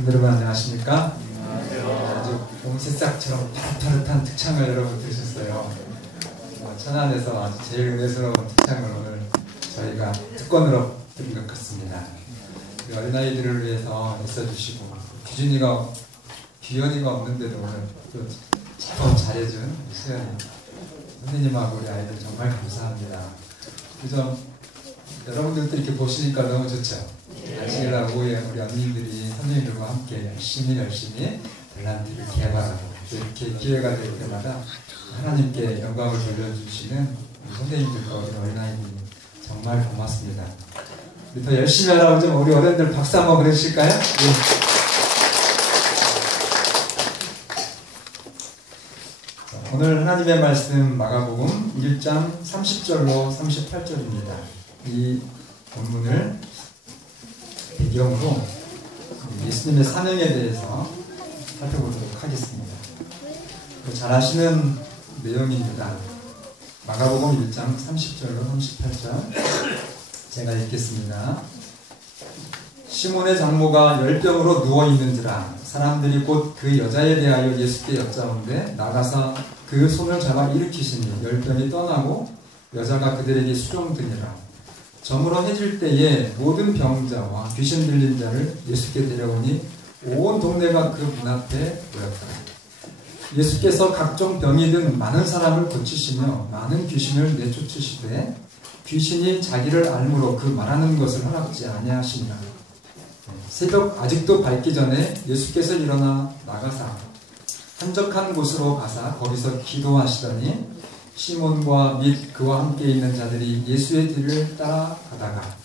여러분 안녕하십니까? 아주 봄새싹처럼 파릇파릇한 특창을 여러분 들으셨어요. 천안에서 아주 제일 은혜스러운 특창을 오늘 저희가 특권으로 들은 것 같습니다. 우리 어린아이들을 위해서 애써주시고 규현이가 없는데도 오늘 또 참 잘해준 수연이 선생님하고 우리 아이들 정말 감사합니다. 그래서 여러분들도 이렇게 보시니까 너무 좋죠? 아시일날 오후에 우리 언니들이 선생님들과 함께 열심히 벨란티를 개발하고 이렇게 기회가 될 때마다 하나님께 영광을 돌려주시는 우리 선생님들과 우리 어린아이들이 정말 고맙습니다. 우리 더 열심히 하라고 좀 우리 어른들 박수 한번 보내주실까요? 네. 오늘 하나님의 말씀 마가복음 1장 30절로 38절입니다. 이 본문을 배경으로 예수님의 사명에 대해서 살펴보도록 하겠습니다. 잘 아시는 내용입니다. 마가복음 1장 30절로 38절 제가 읽겠습니다. 시몬의 장모가 열병으로 누워있는지라 사람들이 곧 그 여자에 대하여 예수께 여짜온데 나가사 그 손을 잡아 일으키시니 열병이 떠나고 여자가 그들에게 수종드니라. 저물어 해질 때에 모든 병자와 귀신 들린 자를 예수께 데려오니 온 동네가 그 문 앞에 모였다. 예수께서 각종 병이 든 많은 사람을 고치시며 많은 귀신을 내쫓으시되 귀신이 자기를 알므로 그 말하는 것을 허락지 아니하시니라. 새벽 아직도 밝기 전에 예수께서 일어나 나가사 한적한 곳으로 가사 거기서 기도하시더니 시몬과 및 그와 함께 있는 자들이 예수의 뒤를 따라가다가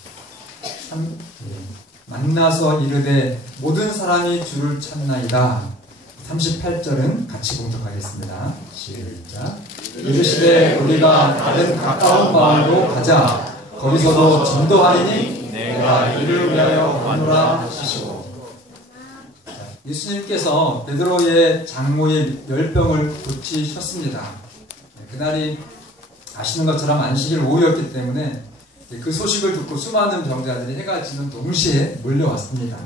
만나서 이르되 모든 사람이 주를 찾나이다. 38절은 같이 봉독하겠습니다. 시작. 이르시되 우리가 다른 가까운 마을로 가자. 거기서도 전도하리니 내가 이를 위하여 가노라 하시고. 예수님께서 베드로의 장모의 열병을 고치셨습니다. 그날이 아시는 것처럼 안식일 오후였기 때문에 그 소식을 듣고 수많은 병자들이 해가 지는 동시에 몰려왔습니다.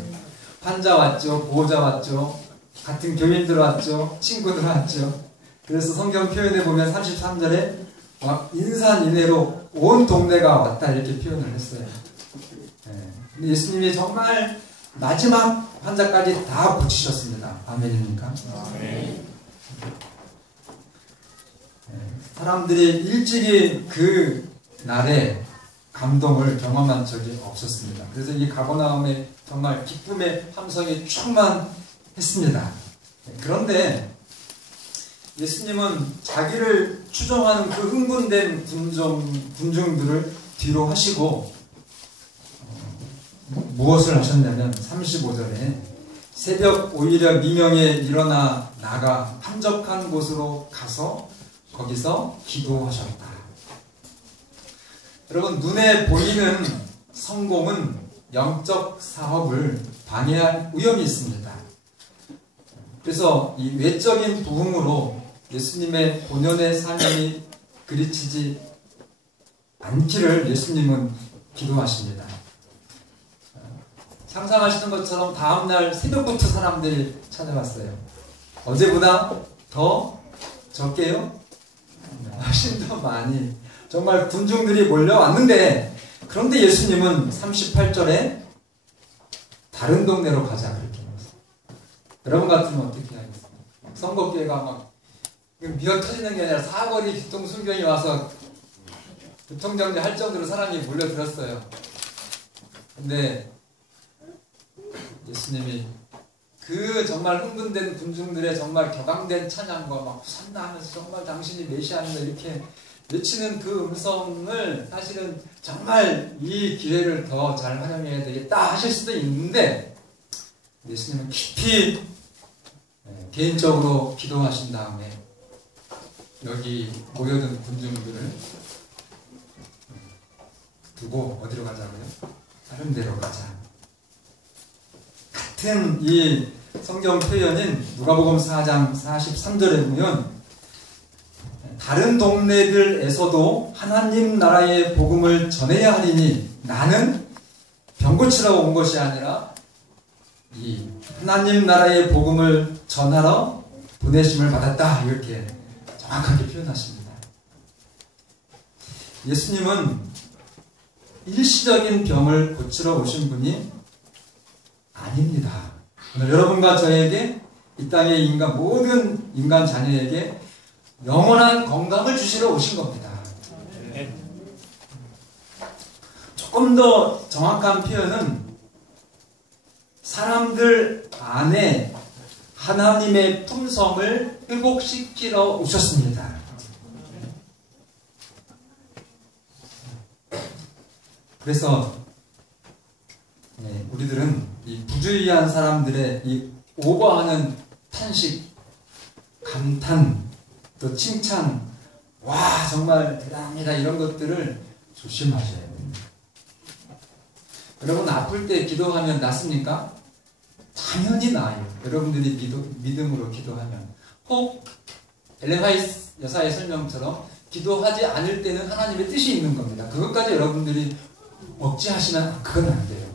환자 왔죠, 보호자 왔죠, 같은 교인들 왔죠, 친구들 왔죠. 그래서 성경 표현에 보면 33절에 인산인해로 온 동네가 왔다 이렇게 표현을 했어요. 근데 예수님이 정말 마지막 환자까지 다 고치셨습니다. 아멘입니까? 아멘. 사람들이 일찍이 그 날에 감동을 경험한 적이 없었습니다. 그래서 이 가버나움에 정말 기쁨의 함성이 충만했습니다. 그런데 예수님은 자기를 추종하는 그 흥분된 군중들을 뒤로 하시고 무엇을 하셨냐면 35절에 새벽 오히려 미명에 일어나 나가 한적한 곳으로 가서 거기서 기도하셨다. 여러분, 눈에 보이는 성공은 영적 사업을 방해할 위험이 있습니다. 그래서 이 외적인 부흥으로 예수님의 본연의 사명이 그리치지 않기를 예수님은 기도하십니다. 상상하시는 것처럼 다음날 새벽부터 사람들이 찾아왔어요. 어제보다 더 적게요? 훨씬 더 많이. 정말 군중들이 몰려왔는데, 그런데 예수님은 38절에 다른 동네로 가자 그렇게 말했어요. 여러분 같으면 어떻게 하겠어요? 선거기회가 막 미어 터지는 게 아니라 사거리 교통순경이 와서 교통정리 할 정도로 사람이 몰려들었어요. 근데 예수님이 그 정말 흥분된 군중들의 정말 격앙된 찬양과 막 호산나 하면서 정말 당신이 메시아입니다 이렇게 외치는 그 음성을 사실은 정말 이 기회를 더 잘 활용해야 되겠다 하실 수도 있는데 예수님은 깊이 개인적으로 기도하신 다음에 여기 모여든 군중들을 두고 어디로 가자고요? 다른 데로 가자. 같은 이 성경 표현인 누가복음 4장 43절에 보면 다른 동네들에서도 하나님 나라의 복음을 전해야 하리니 나는 병 고치러 온 것이 아니라 이 하나님 나라의 복음을 전하러 보내심을 받았다, 이렇게 정확하게 표현하십니다. 예수님은 일시적인 병을 고치러 오신 분이 아닙니다. 오늘 여러분과 저에게, 이 땅의 모든 인간 자녀에게 영원한 건강을 주시러 오신 겁니다. 조금 더 정확한 표현은 사람들 안에 하나님의 품성을 회복시키러 오셨습니다. 그래서 우리들은 이 부주의한 사람들의 이 오버하는 탄식, 감탄, 또 칭찬, 와 정말 대단합니다, 이런 것들을 조심하셔야 됩니다. 여러분, 아플 때 기도하면 낫습니까? 당연히 나아요. 여러분들이 믿음으로 기도하면. 혹 엘렌 화이트 여사의 설명처럼 기도하지 않을 때는 하나님의 뜻이 있는 겁니다. 그것까지 여러분들이 억지하시면 그건 안 돼요.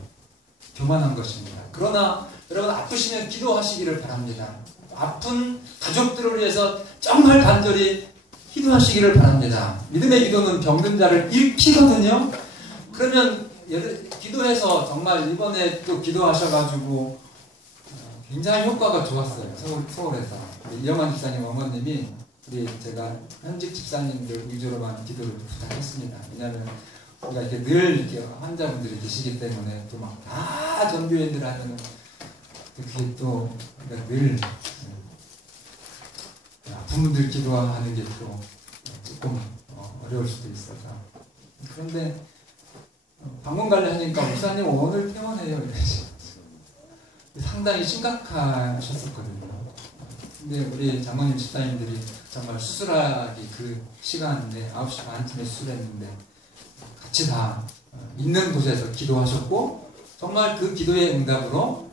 교만한 것입니다. 그러나 여러분, 아프시면 기도하시기를 바랍니다. 아픈 가족들을 위해서 정말 간절히 기도하시기를 바랍니다. 믿음의 기도는 병든 자를 일으키거든요. 그러면 기도해서 정말 이번에 또 기도하셔가지고 굉장히 효과가 좋았어요. 서울에서 이영환 집사님 어머님이 제가 현직 집사님들 위주로만 기도를 부탁했습니다. 왜냐하면 우리가 이렇게 늘 이렇게 환자분들이 계시기 때문에 또 막 다 전교인들 하면은 그게 또 늘 아픈 분들 기도하는 게 또 조금 어려울 수도 있어서. 그런데 방문 관리하니까 목사님 오늘 퇴원해요, 이러시. 상당히 심각하셨었거든요. 근데 우리 장모님 집사님들이 정말 수술하기 그 시간에 9시 반쯤에 수술했는데 같이 다 있는 곳에서 기도하셨고, 정말 그 기도의 응답으로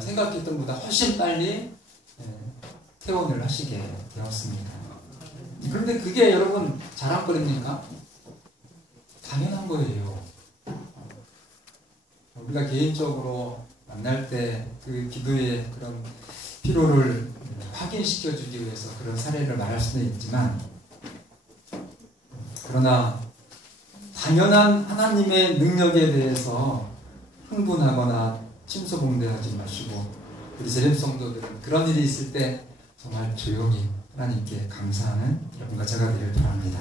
생각했던 것보다 훨씬 빨리 퇴원을 하시게 되었습니다. 그런데 그게 여러분 자랑거리입니까? 당연한 거예요. 우리가 개인적으로 만날 때 그 기도의 그런 필요를 확인시켜주기 위해서 그런 사례를 말할 수는 있지만, 그러나 당연한 하나님의 능력에 대해서 흥분하거나 침소봉대하지 마시고, 우리 재림 성도들은 그런 일이 있을 때 정말 조용히 하나님께 감사하는 여러분과 제가 되길 바랍니다.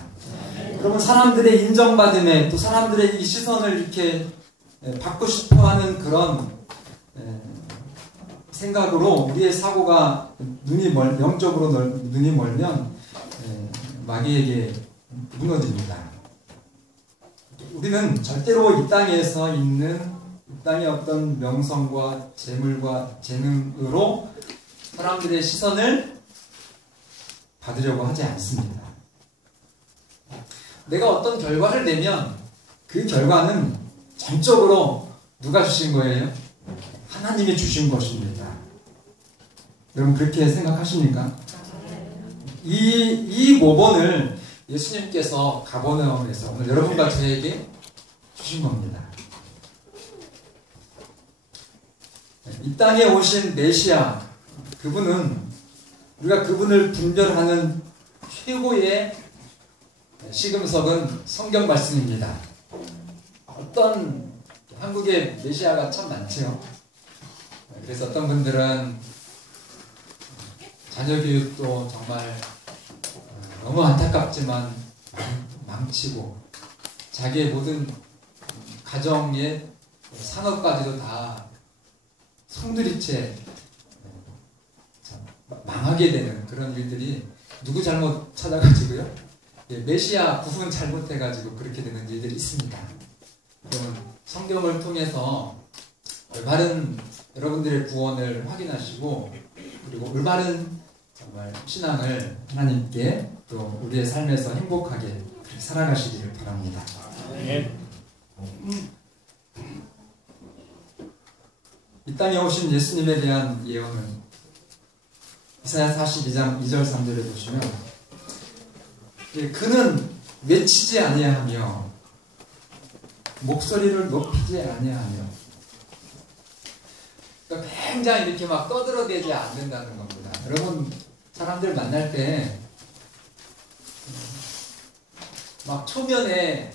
여러분, 사람들의 인정받음에, 또 사람들의 이 시선을 이렇게 받고 싶어하는 그런 생각으로 우리의 사고가 영적으로 눈이 멀면 마귀에게 무너집니다. 우리는 절대로 이 땅에서 있는 이 땅의 어떤 명성과 재물과 재능으로 사람들의 시선을 받으려고 하지 않습니다. 내가 어떤 결과를 내면 그 결과는 전적으로 누가 주신 거예요? 하나님이 주신 것입니다. 여러분, 그렇게 생각하십니까? 이 모본을 예수님께서 가버나움에서 오늘 여러분과 저에게 주신 겁니다. 이 땅에 오신 메시아, 그분은 우리가 그분을 분별하는 최고의 시금석은 성경 말씀입니다. 어떤 한국에 메시아가 참 많죠. 그래서 어떤 분들은 자녀 교육도 정말 너무 안타깝지만 망치고, 자기의 모든 가정의 산업까지도 다 송두리째 망하게 되는 그런 일들이, 누구 잘못 찾아가지고요, 메시아 부분 잘못해가지고 그렇게 되는 일들이 있습니다. 그러면 성경을 통해서 올바른 여러분들의 구원을 확인하시고, 그리고 올바른 정말 신앙을 하나님께 또 우리의 삶에서 행복하게 그렇게 살아가시기를 바랍니다. 이 땅에 오신 예수님에 대한 예언은 이사야 42장 2절 3절에 보시면, 그는 외치지 아니하며 목소리를 높이지 아니하며 그러니까 굉장히 이렇게 막 떠들어대지 않는다는 겁니다. 여러분 사람들 만날 때 막 초면에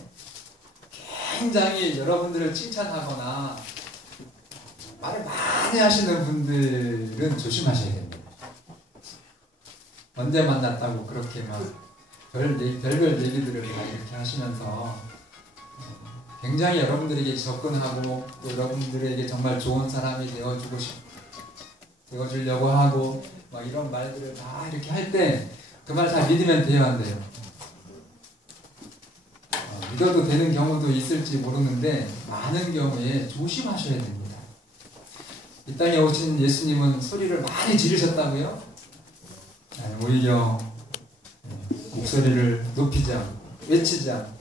굉장히 여러분들을 칭찬하거나 말을 많이 하시는 분들은 조심하셔야 됩니다. 언제 만났다고 그렇게 막 별별 얘기들을 다 이렇게 하시면서 굉장히 여러분들에게 접근하고 또 여러분들에게 정말 좋은 사람이 되어주려고 하고 막 이런 말들을 다 이렇게 할 때 그 말 다 믿으면 돼요, 안 돼요? 믿어도 되는 경우도 있을지 모르는데 많은 경우에 조심하셔야 됩니다. 이 땅에 오신 예수님은 소리를 많이 지르셨다고요? 오히려 목소리를 높이지 않고 외치지 않고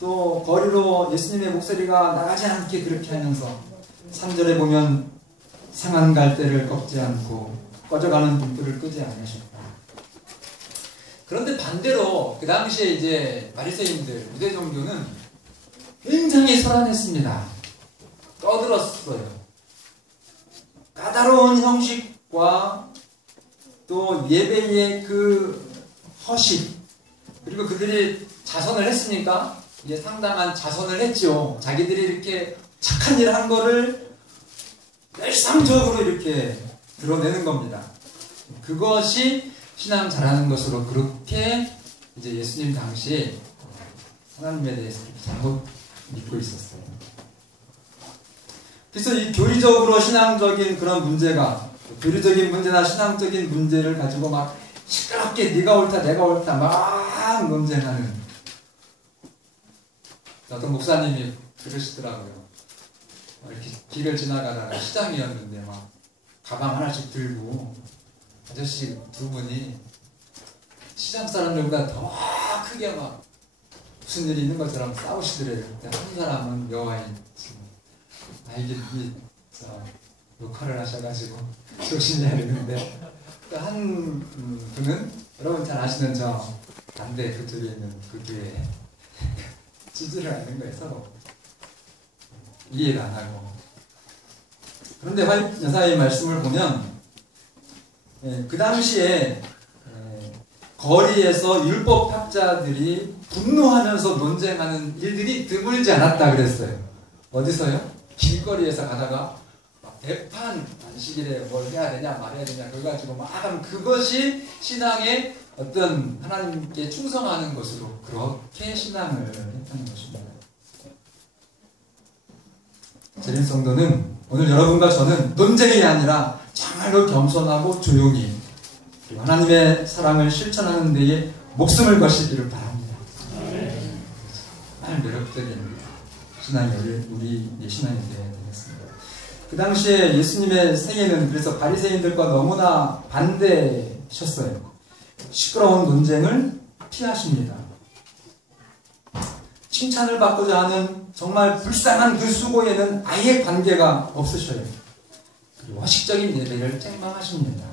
또 거리로 예수님의 목소리가 나가지 않게 그렇게 하면서 3절에 보면 상한 갈대를 꺾지 않고 꺼져가는 등불을 끄지 않으셨다. 그런데 반대로 그 당시에 이제 바리새인들 유대 종교는 굉장히 소란했습니다. 떠들었어요. 까다로운 형식과 또 예배의 그 허식 그리고 그들이 자선을 했으니까 이제 상당한 자선을 했죠. 자기들이 이렇게 착한 일 한 거를 열상적으로 이렇게 드러내는 겁니다. 그것이 신앙 잘하는 것으로 그렇게 이제 예수님 당시에 하나님에 대해서 잘못 믿고 있었어요. 그래서 이 교리적으로 신앙적인 그런 문제가 교리적인 문제나 신앙적인 문제를 가지고 막 시끄럽게 네가 옳다 내가 옳다 막 논쟁하는 어떤 목사님이 그러시더라고요. 이렇게 길을 지나가다가 시장이었는데 막 가방 하나씩 들고 아저씨 두 분이 시장 사람들보다 더 크게 막 무슨 일이 있는 것처럼 싸우시더래요. 한 사람은 여호와의 이게 녹화를 하셔가지고 조심해야 되는데 한 분은 여러분 잘 아시는 저 반대 그쪽에 있는 그 교회에 지지를 않는 거예요. 서로 이해를 안 하고. 그런데 여사의 말씀을 보면 그 당시에 거리에서 율법학자들이 분노하면서 논쟁하는 일들이 드물지 않았다 그랬어요. 어디서요? 길거리에서 가다가 대판 안식일에 뭘 해야 되냐 말해야 되냐 그래가지고 막 하면 그것이 신앙의 어떤 하나님께 충성하는 것으로 그렇게 신앙을 했다는 것입니다. 재림 성도는 오늘 여러분과 저는 논쟁이 아니라 정말로 겸손하고 조용히 그리고 하나님의 사랑을 실천하는 데에 목숨을 거시기를 바랍니다. 정말 매력적인 신앙이 우리의 신앙이 되어야 되겠습니다. 그 당시에 예수님의 생애는 그래서 바리새인들과 너무나 반대셨어요. 시끄러운 논쟁을 피하십니다. 칭찬을 받고자 하는 정말 불쌍한 그 수고에는 아예 관계가 없으셔요. 그리고 허식적인 예배를 책망하십니다.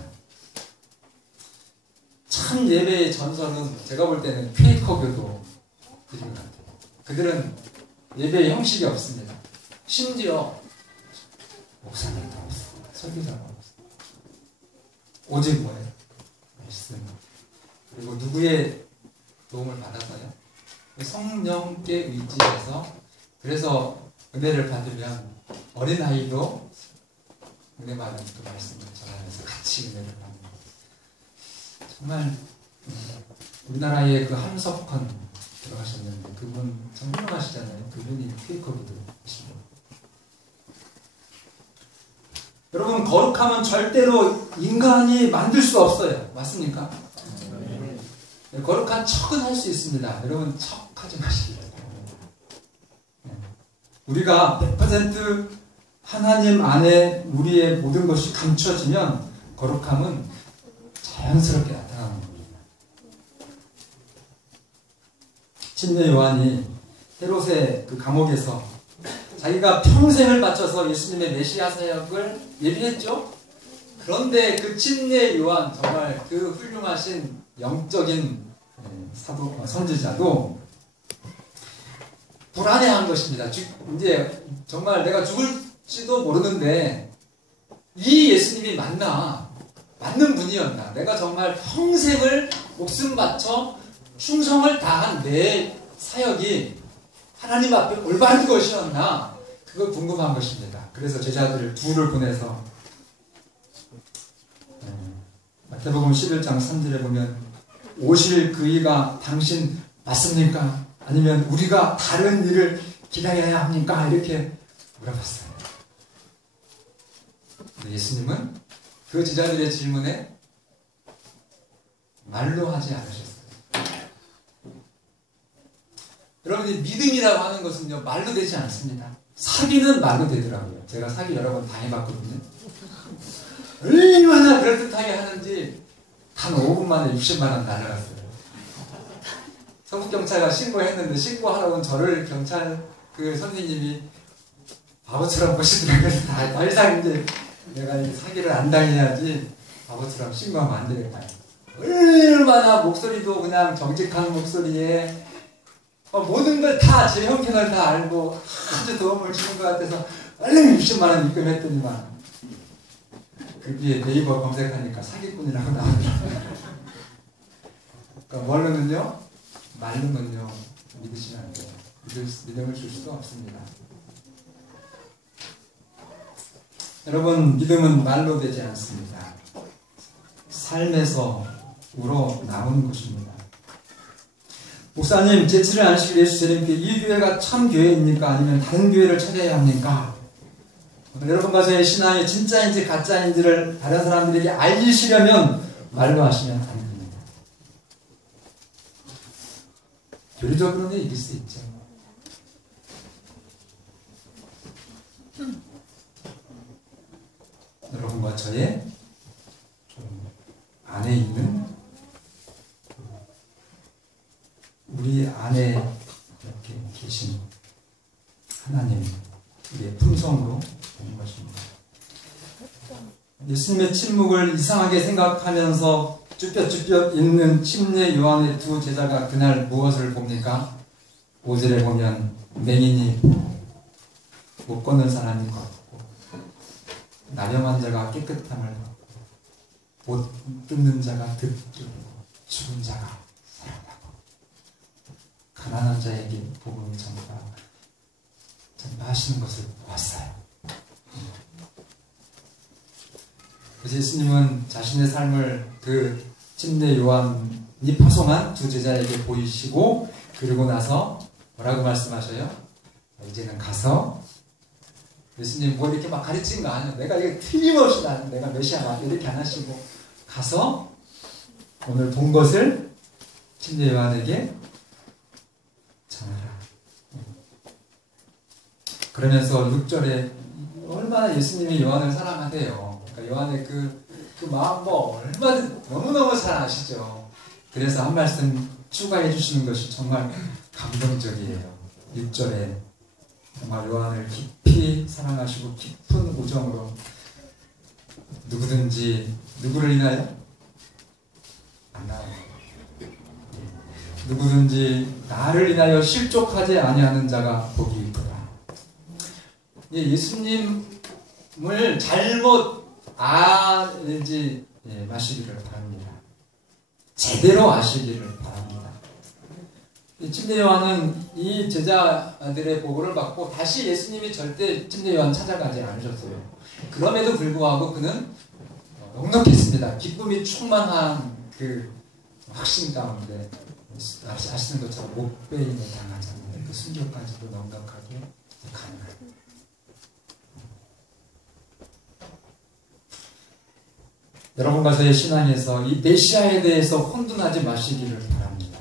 참 예배의 전설은 제가 볼 때는 퀘이커 교도들인 것 같아요. 그들은 예배의 형식이 없습니다. 심지어 목사님도 없습니다. 설교자가 없습니다. 오직 뭐예요? 말씀. 그리고 누구의 도움을 받았어요? 성령께 의지해서 그래서 은혜를 받으면 어린아이도 은혜 받은 그 말씀을 전하면서 같이 은혜를 받는 정말 우리나라의 그 함석헌 들어가셨는데 그분 참 훌륭하시잖아요. 그분이 퀘이커기도이시고 여러분 거룩함은 절대로 인간이 만들 수 없어요. 맞습니까? 거룩한 척은 할 수 있습니다. 여러분 척하지 마시기 바랍니다. 우리가 100% 하나님 안에 우리의 모든 것이 감춰지면 거룩함은 자연스럽게 나타나는 겁니다. 침례 요한이 헤롯의 그 감옥에서 자기가 평생을 바쳐서 예수님의 메시아 사역을 예비했죠. 그런데 그 침례 요한 정말 그 훌륭하신 영적인 사도 선지자도 불안해한 것입니다. 이제 정말 내가 죽을지도 모르는데 이 예수님이 맞는 분이었나? 내가 정말 평생을 목숨 바쳐 충성을 다한 내 사역이 하나님 앞에 올바른 것이었나? 그거 궁금한 것입니다. 그래서 제자들을 둘을 보내서 마태복음 11장 3절에 보면 오실 그이가 당신 맞습니까? 아니면 우리가 다른 일을 기다려야 합니까? 이렇게 물어봤어요. 예수님은 그 제자들의 질문에 말로 하지 않으셨어요. 여러분이 믿음이라고 하는 것은요, 말로 되지 않습니다. 사기는 말로 되더라고요. 제가 사기 여러 번 당해봤거든요. 얼마나 그럴듯하게 하는지 단 5분 만에 60만 원 날라갔어요. 서북경찰가 신고했는데 신고하러 온 저를 경찰 그 선생님이 바보처럼 보시더라고요. 더 이상 이제 내가 이 사기를 안 당해야지 바보처럼 신고하면 안 되겠다. 얼마나 목소리도 그냥 정직한 목소리에 모든 걸 다 제 형편을 다 알고 아주 도움을 주는 것 같아서 얼른 60만 원 입금했더니만 그 뒤에 네이버 검색하니까 사기꾼이라고 나오더라고요. 그러니까 말로는요 믿으시면 안 돼요. 믿음을 줄 수가 없습니다. 여러분, 믿음은 말로 되지 않습니다. 삶에서 우러나오는 것입니다. 목사님, 제7일 안식일 예수제림교회 이 교회가 참 교회입니까? 아니면 다른 교회를 찾아야 합니까? 여러분 가서의 신앙이 진짜인지 가짜인지를 다른 사람들에게 알리시려면 말로 하시면 안 됩니다. 교리적으로는 이길 수 있죠. 여러분과 저의 안에 있는 우리 안에 이렇게 계신 하나님, 우리의 품성으로 되는 것입니다. 예수님의 침묵을 이상하게 생각하면서 쭈뼛쭈뼛 있는 침례 요한의 두 제자가 그날 무엇을 봅니까? 5절에 보면 맹인이 못 걷는 사람이 걷고 나병한 자가 깨끗함을 받고 못 듣는 자가 듣고 죽은 자가 살아나고 가난한 자에게 복음을 전파하시는 것을 보았어요. 그래서 예수님은 자신의 삶을 그 침례 요한이 파송한 두 제자에게 보이시고 그리고 나서 뭐라고 말씀하셔요? 이제는 가서 예수님 뭐 이렇게 막 가르친 거 아니에요. 내가 이게 틀림없이 내가 메시아다 이렇게 안 하시고 가서 오늘 본 것을 침례 요한에게 전하라. 그러면서 6절에 얼마나 예수님이 요한을 사랑하대요. 그러니까 요한의 그 마음 얼마나 너무너무 잘 아시죠. 그래서 한 말씀 추가해 주시는 것이 정말 감동적이에요. 6절에 정말 요한을 깊이 사랑하시고 깊은 우정으로 누구든지 누구를 인하여 안 나와요. 누구든지 나를 인하여 실족하지 아니하는 자가 복이 있도다. 예수님을 잘못 알지 마시기를 바랍니다. 제대로 아시기를 바랍니다. 침례 요한은 이 제자들의 보고를 받고 다시 예수님이 절대 침례 요한 찾아가지 않으셨어요. 그럼에도 불구하고 그는 넉넉했습니다. 기쁨이 충만한 그 확신 가운데 아시는 것처럼 목배임을 당하잖아요. 그 순교까지도 넉넉하게 가능합니다. 여러분과 저의 신앙에서 이 메시아에 대해서 혼돈하지 마시기를 바랍니다.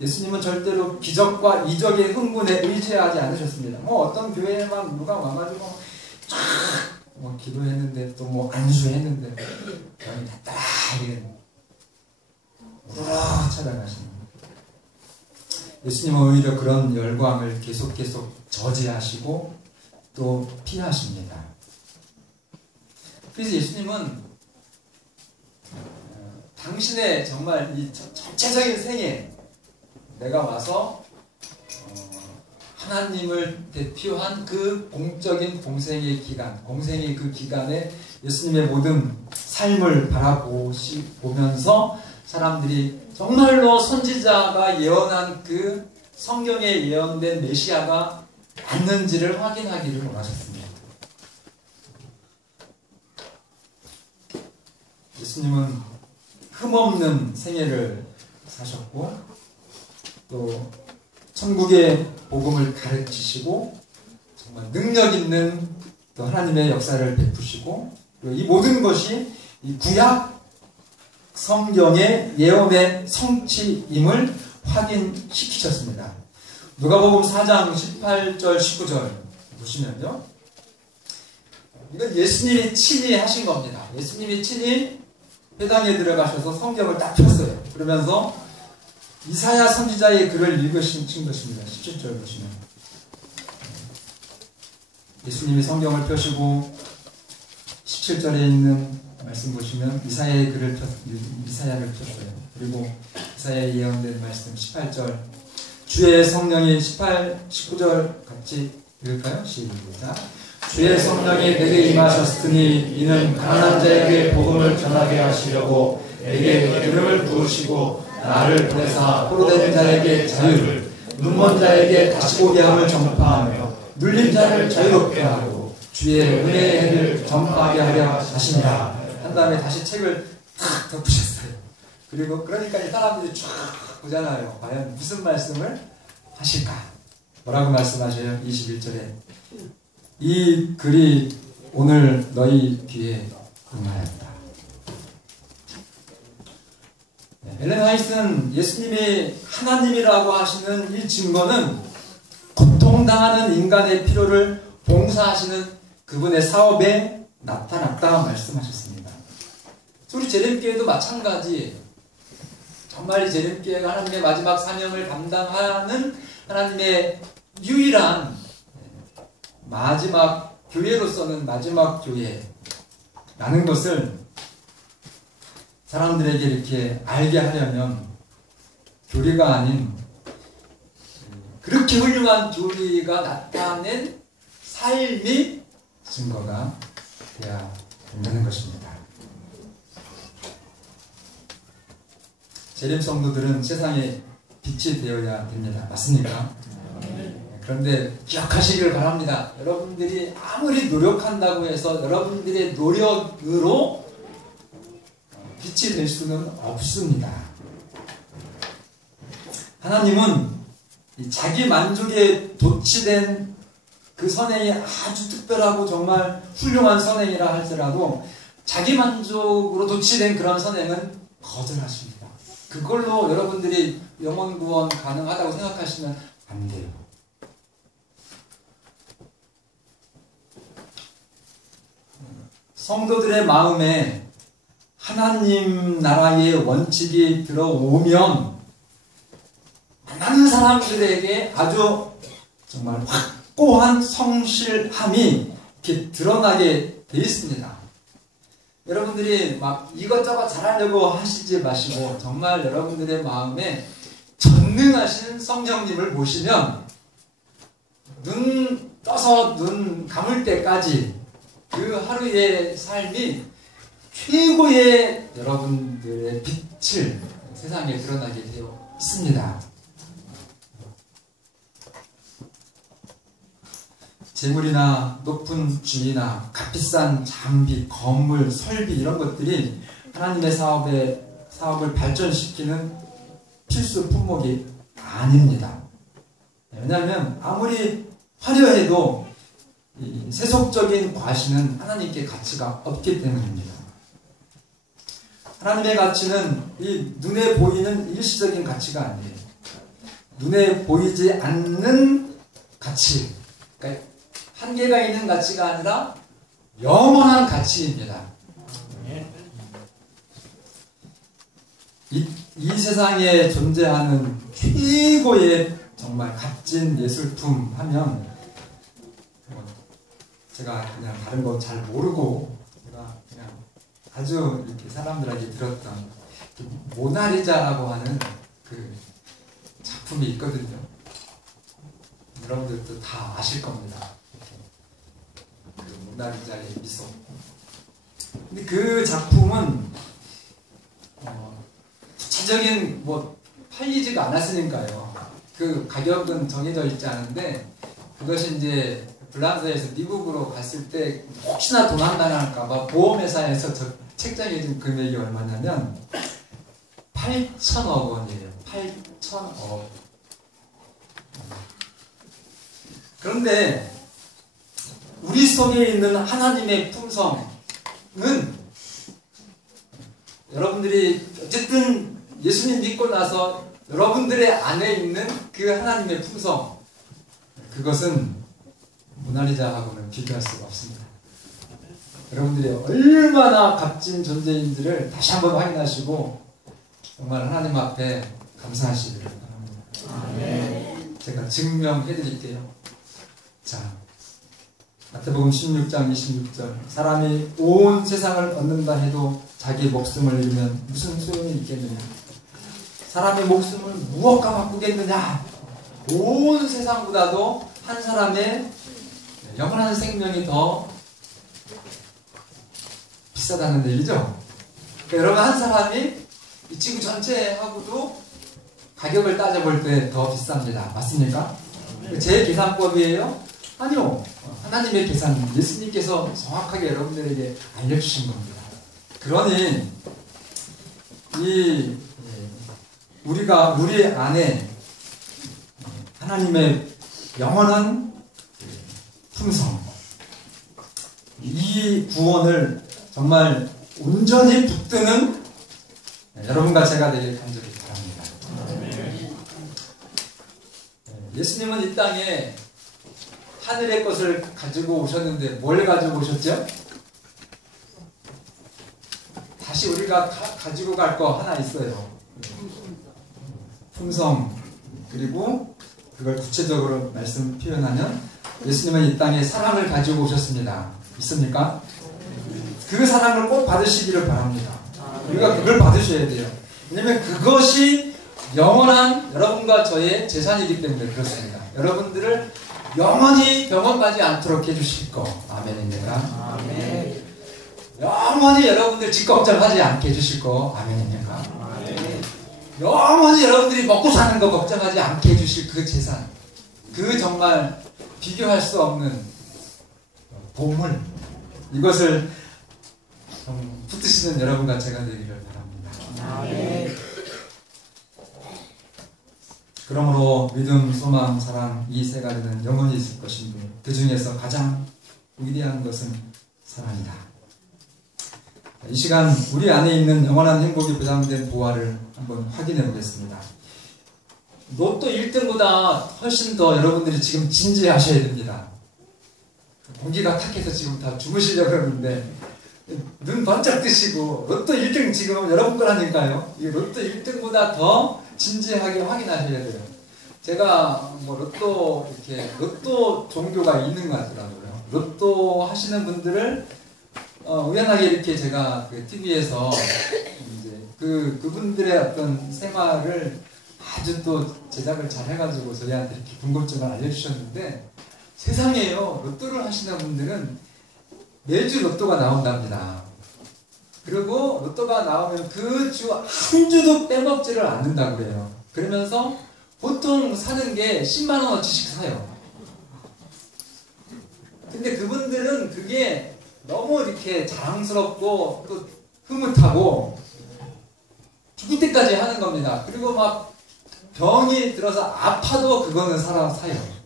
예수님은 절대로 기적과 이적의 흥분에 의지하지 않으셨습니다. 어떤 교회에만 누가 와가지고 뭐 기도했는데 또 뭐 안수했는데 병이 났다 이런 우르르 찾아가시는 예수님은 오히려 그런 열광을 계속 저지하시고 또 피하십니다. 그래서 예수님은 당신의 정말 이 전체적인 생애 내가 와서 하나님을 대표한 그 공적인 공생의 그 기간에 예수님의 모든 삶을 바라보면서 사람들이 정말로 선지자가 예언한 그 성경에 예언된 메시아가 맞는지를 확인하기를 원하셨습니다. 예수님은 흠없는 생애를 사셨고 또 천국의 복음을 가르치시고 정말 능력 있는 또 하나님의 역사를 베푸시고 이 모든 것이 이 구약 성경의 예언의 성취임을 확인시키셨습니다. 누가복음 4장 18절 19절 보시면요, 이건 예수님이 친히 하신 겁니다. 예수님이 친히 회당에 들어가셔서 성경을 딱 폈어요. 그러면서 이사야 선지자의 글을 읽으신 것입니다. 17절 보시면 예수님이 성경을 펴시고 17절에 있는 말씀 보시면 이사야의 글을 이사야를 폈어요. 그리고 이사야의 예언된 말씀 18절, 주의 성령이 19절 같이 읽을까요? 시작. 주의 성령이 내게 임하셨으니 이는 가난한 자에게 복음을 전하게 하시려고 내게 기름을 부으시고 나를 보내사 포로된 자에게 자유를, 눈먼 자에게 다시 보게 함을 전파하며 눌린 자를 자유롭게 하고 주의 은혜의 해를 전파하게 하려 하시니라 한 다음에 다시 책을 탁 덮으셨어요. 그리고 그러니까 이 사람들이 쫙 보잖아요. 과연 무슨 말씀을 하실까? 뭐라고 말씀하셔요? 21절에 이 글이 오늘 너희 귀에 응하였다. 엘렌 화이트는 예수님이 하나님이라고 하시는 이 증거는 고통당하는 인간의 필요를 봉사하시는 그분의 사업에 나타났다 말씀하셨습니다. 우리 재림교회도 마찬가지예요. 정말 이 재림교회가 하나님의 마지막 사명을 감당하는 하나님의 유일한 마지막 교회로서는 마지막 교회라는 것을 사람들에게 이렇게 알게 하려면 교리가 아닌 그렇게 훌륭한 교리가 나타낸 삶이 증거가 되어야 된다는 것입니다. 재림 성도들은 세상에 빛이 되어야 됩니다. 맞습니까? 그런데 기억하시길 바랍니다. 여러분들이 아무리 노력한다고 해서 여러분들의 노력으로 빛이 될 수는 없습니다. 하나님은 자기 만족에 도취된 그 선행이 아주 특별하고 정말 훌륭한 선행이라 할지라도 자기 만족으로 도취된 그런 선행은 거절하십니다. 그걸로 여러분들이 영혼 구원 가능하다고 생각하시면 안 돼요. 성도들의 마음에 하나님 나라의 원칙이 들어오면 많은 사람들에게 아주 정말 확고한 성실함이 이렇게 드러나게 되어 있습니다. 여러분들이 막 이것저것 잘하려고 하시지 마시고 정말 여러분들의 마음에 전능하신 성령님을 모시면 눈 떠서 눈 감을 때까지 그 하루의 삶이 최고의 여러분들의 빛을 세상에 드러나게 되어 있습니다. 재물이나 높은 주위나 값비싼 장비, 건물, 설비 이런 것들이 하나님의 사업을 발전시키는 필수 품목이 아닙니다. 왜냐하면 아무리 화려해도 이 세속적인 과시는 하나님께 가치가 없기 때문입니다. 하나님의 가치는 이 눈에 보이는 일시적인 가치가 아니에요. 눈에 보이지 않는 가치, 그러니까 한계가 있는 가치가 아니라 영원한 가치입니다. 이 세상에 존재하는 최고의 정말 값진 예술품 하면 제가 그냥 다른 거 잘 모르고 제가 그냥 아주 이렇게 사람들에게 들었던 모나리자라고 하는 그 작품이 있거든요. 여러분들도 다 아실 겁니다. 그 모나리자의 미소. 근데 그 작품은 구체적인 뭐 팔리지가 않았으니까요. 그 가격은 정해져 있지 않은데 그것이 이제 불란서에서 미국으로 갔을 때 혹시나 도난당할까봐 보험회사에서 책정해 준 금액이 얼마냐면 8천억 원이에요. 8천억. 그런데 우리 속에 있는 하나님의 품성은 여러분들이 어쨌든 예수님 믿고 나서 여러분들의 안에 있는 그 하나님의 품성, 그것은 모나리자하고는 비교할 수가 없습니다. 여러분들이 얼마나 값진 존재인지를 다시 한번 확인하시고 정말 하나님 앞에 감사하시기를 바랍니다. 아멘. 제가 증명해 드릴게요. 자, 마태복음 16장 26절. 사람이 온 세상을 얻는다 해도 자기 목숨을 잃으면 무슨 소용이 있겠느냐? 사람의 목숨을 무엇과 바꾸겠느냐? 온 세상보다도 한 사람의 영원한 생명이 더 비싸다는 얘기죠. 그러니까 여러분, 한 사람이 이 지구 전체하고도 가격을 따져볼 때 더 비쌉니다. 맞습니까? 제 계산법이에요? 아니요. 하나님의 계산, 예수님께서 정확하게 여러분들에게 알려주신 겁니다. 그러니 우리 안에 하나님의 영원한 품성, 이 구원을 정말 온전히 붙드는 여러분과 제가 되길 간절히 바랍니다. 예수님은 이 땅에 하늘의 것을 가지고 오셨는데 뭘 가지고 오셨죠? 다시 우리가 가지고 갈 거 하나 있어요. 품성. 그리고 그걸 구체적으로 말씀 표현하면 예수님은 이 땅에 사랑을 가지고 오셨습니다. 있습니까? 그 사랑을 꼭 받으시기를 바랍니다. 우리가 그걸 받으셔야 돼요. 왜냐면 그것이 영원한 여러분과 저의 재산이기 때문에 그렇습니다. 여러분들을 영원히 병원 가지 않도록 해주실 거. 아멘입니까? 아멘. 영원히 여러분들 집 걱정하지 않게 해주실 거. 아멘입니까? 아멘. 영원히 여러분들이 먹고 사는 거 걱정하지 않게 해주실 그 재산, 그 정말 비교할 수 없는 보물, 이것을 붙드시는 여러분과 제가 되기를 바랍니다. 아멘. 그러므로 믿음, 소망, 사랑, 이 세 가지는 영원히 있을 것인데 그 중에서 가장 위대한 것은 사랑이다. 이 시간 우리 안에 있는 영원한 행복이 보장된 보화를 한번 확인해 보겠습니다. 로또 1등보다 훨씬 더 여러분들이 지금 진지하셔야 됩니다. 공기가 탁해서 지금 다 주무시려고 그러는데 눈 번쩍 뜨시고 로또 1등 지금 여러분 거라니까요. 이 로또 1등보다 더 진지하게 확인하셔야 돼요. 제가 뭐 로또 종교가 있는 것 같더라고요. 로또 하시는 분들을 우연하게 이렇게 제가 그 TV에서 이제 그분들의 어떤 생활을 아주 또 제작을 잘 해가지고 저희한테 이렇게 궁금증을 알려주셨는데, 세상에요, 로또를 하시는 분들은 매주 로또가 나온답니다. 그리고 로또가 나오면 그 주 한 주도 빼먹지를 않는다고 그래요. 그러면서 보통 사는 게 10만 원어치씩 사요. 근데 그분들은 그게 너무 이렇게 자랑스럽고 또 흐뭇하고 죽을 때까지 하는 겁니다. 그리고 막 병이 들어서 아파도 그거는 사요.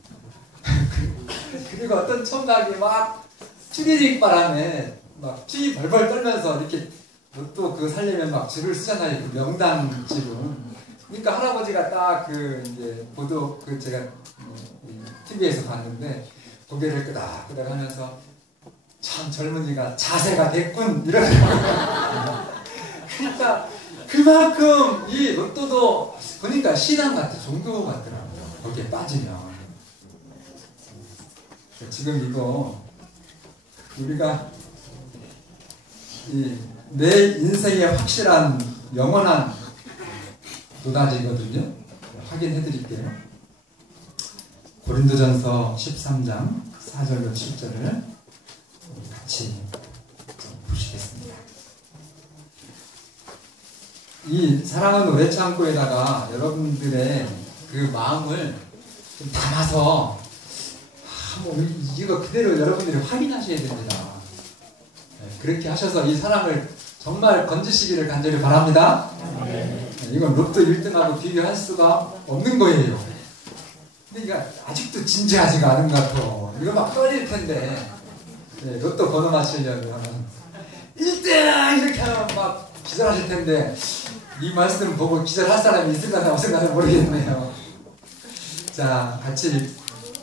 그리고 어떤 청각이 막 추리릭 바람에 막 추위 벌벌 떨면서 이렇게 로또 그거 살려면 막 줄을 쓰잖아요. 그 명당 지금. 그러니까 할아버지가 딱 이제 보도 제가 TV에서 봤는데 고개를 끄덕끄덕 하면서 참 젊은이가 자세가 됐군 이러더라고요. 그러니까 그만큼 이 로또도 보니까 신앙 같아, 종교 같더라고요. 거기에 빠지면. 지금 이거 우리가 내 인생의 확실한 영원한 도다지거든요. 확인해 드릴게요. 고린도전서 13장 4절로 7절을 같이 보시겠습니다. 이 사랑은 노래 창고에다가 여러분들의 그 마음을 좀 담아서 이거 그대로 여러분들이 확인하셔야 됩니다. 그렇게 하셔서 이 사랑을 정말 건지시기를 간절히 바랍니다. 이건 로또 1등하고 비교할 수가 없는 거예요. 근데 이거 아직도 진지하지가 않은 것 같아. 이거 막 떨릴 텐데 로또 번호 맞추려면 1등 이렇게 하면 막 기절하실 텐데 이 말씀 보고 기절할 사람이 있을까나 없을까는 모르겠네요. 자, 같이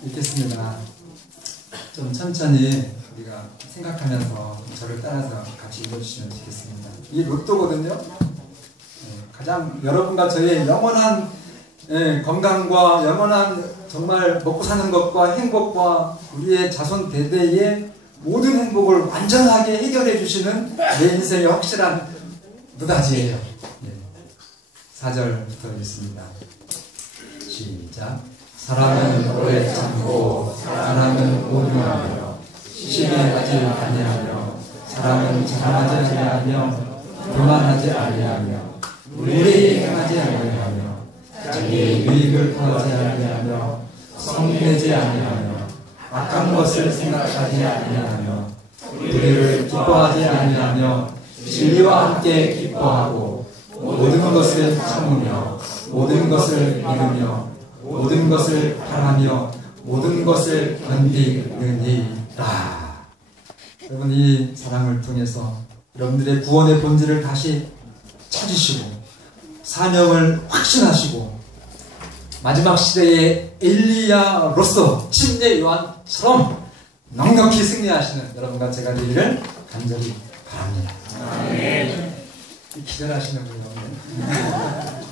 읽겠습니다. 좀 천천히 우리가 생각하면서 저를 따라서 같이 읽어주시면 좋겠습니다. 이 로또거든요. 가장 여러분과 저의 영원한 건강과 영원한 정말 먹고 사는 것과 행복과 우리의 자손 대대의 모든 행복을 완전하게 해결해 주시는 내 인생의 확실한 무다지예요. 4절부터 읽습니다. 시작. 사람은 오래 참고 사람은 온유하며 시기하지 아니하며 사람은 자랑하지 아니하며 교만하지 아니하며 무례히 행하지 아니하며 자기의 유익을 구하지 아니하며 성내지 아니하며 악한 것을 생각하지 아니하며 우리를 기뻐하지 아니하며 진리와 함께 기뻐하고 모든 것을 참으며 모든 것을 믿으며 모든 것을 바라며 모든 것을 견디느니라. 여러분, 이 사랑을 통해서 여러분들의 구원의 본질을 다시 찾으시고 사명을 확신하시고 마지막 시대의 엘리야로서 침례 요한처럼 넉넉히 승리하시는 여러분과 제가 되기를 간절히 바랍니다. 기절하시는 분이 없네요.